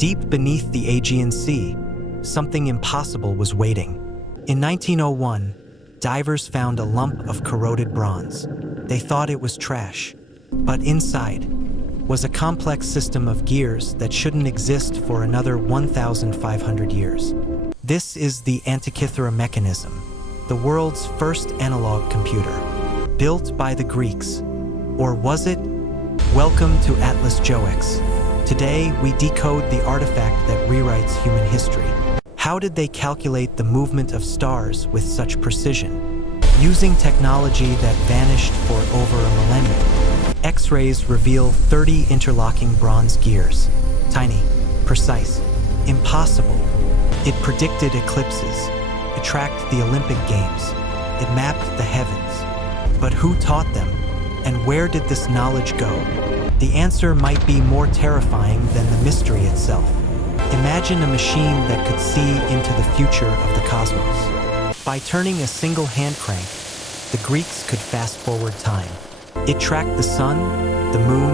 Deep beneath the Aegean Sea, something impossible was waiting. In 1901, divers found a lump of corroded bronze. They thought it was trash, but inside was a complex system of gears that shouldn't exist for another 1,500 years. This is the Antikythera Mechanism, the world's first analog computer, built by the Greeks. Or was it? Welcome to Atlas Joex. Today, we decode the artifact that rewrites human history. How did they calculate the movement of stars with such precision? Using technology that vanished for over a millennium. X-rays reveal 30 interlocking bronze gears. Tiny, precise, impossible. It predicted eclipses. It tracked the Olympic Games. It mapped the heavens. But who taught them? And where did this knowledge go? The answer might be more terrifying than the mystery itself. Imagine a machine that could see into the future of the cosmos. By turning a single hand crank, the Greeks could fast forward time. It tracked the sun, the moon,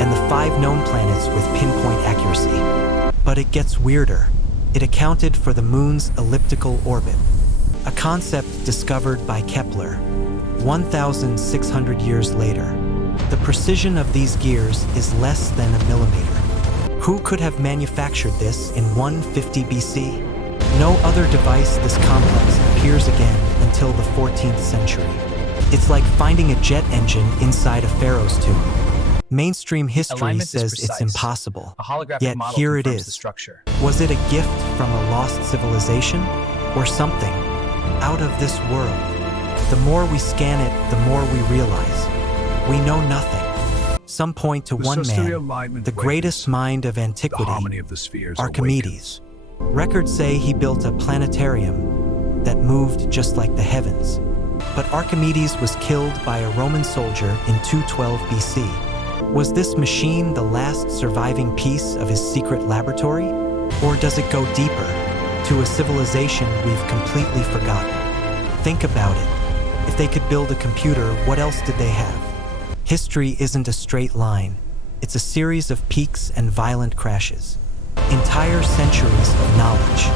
and the 5 known planets with pinpoint accuracy. But it gets weirder. It accounted for the moon's elliptical orbit, a concept discovered by Kepler 1,600 years later. The precision of these gears is less than a millimeter. Who could have manufactured this in 150 BC? No other device this complex appears again until the 14th century. It's like finding a jet engine inside a pharaoh's tomb. Mainstream history says it's impossible, yet here it is. Was it a gift from a lost civilization, or something out of this world? The more we scan it, the more we realize we know nothing. Some point to one man, the greatest mind of antiquity, Archimedes. Records say he built a planetarium that moved just like the heavens. But Archimedes was killed by a Roman soldier in 212 BC. Was this machine the last surviving piece of his secret laboratory? Or does it go deeper, to a civilization we've completely forgotten? Think about it. If they could build a computer, what else did they have? History isn't a straight line. It's a series of peaks and violent crashes. Entire centuries of knowledge,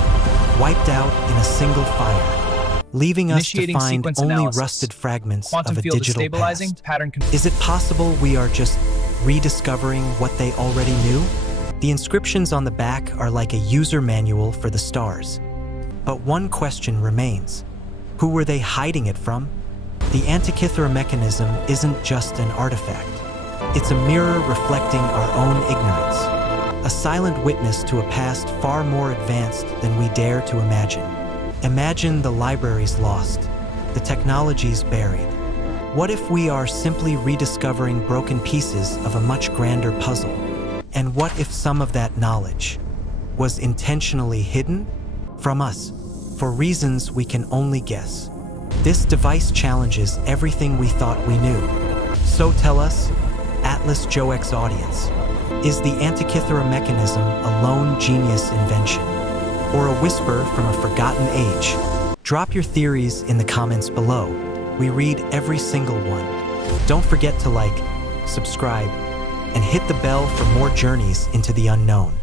wiped out in a single fire, leaving us to find only rusted fragments of a digital past. Is it possible we are just rediscovering what they already knew? The inscriptions on the back are like a user manual for the stars. But one question remains. Who were they hiding it from? The Antikythera Mechanism isn't just an artifact. It's a mirror reflecting our own ignorance, a silent witness to a past far more advanced than we dare to imagine. Imagine the libraries lost, the technologies buried. What if we are simply rediscovering broken pieces of a much grander puzzle? And what if some of that knowledge was intentionally hidden from us for reasons we can only guess? This device challenges everything we thought we knew. So tell us, Atlas Joex audience, is the Antikythera Mechanism a lone genius invention, or a whisper from a forgotten age? Drop your theories in the comments below. We read every single one. Don't forget to like, subscribe, and hit the bell for more journeys into the unknown.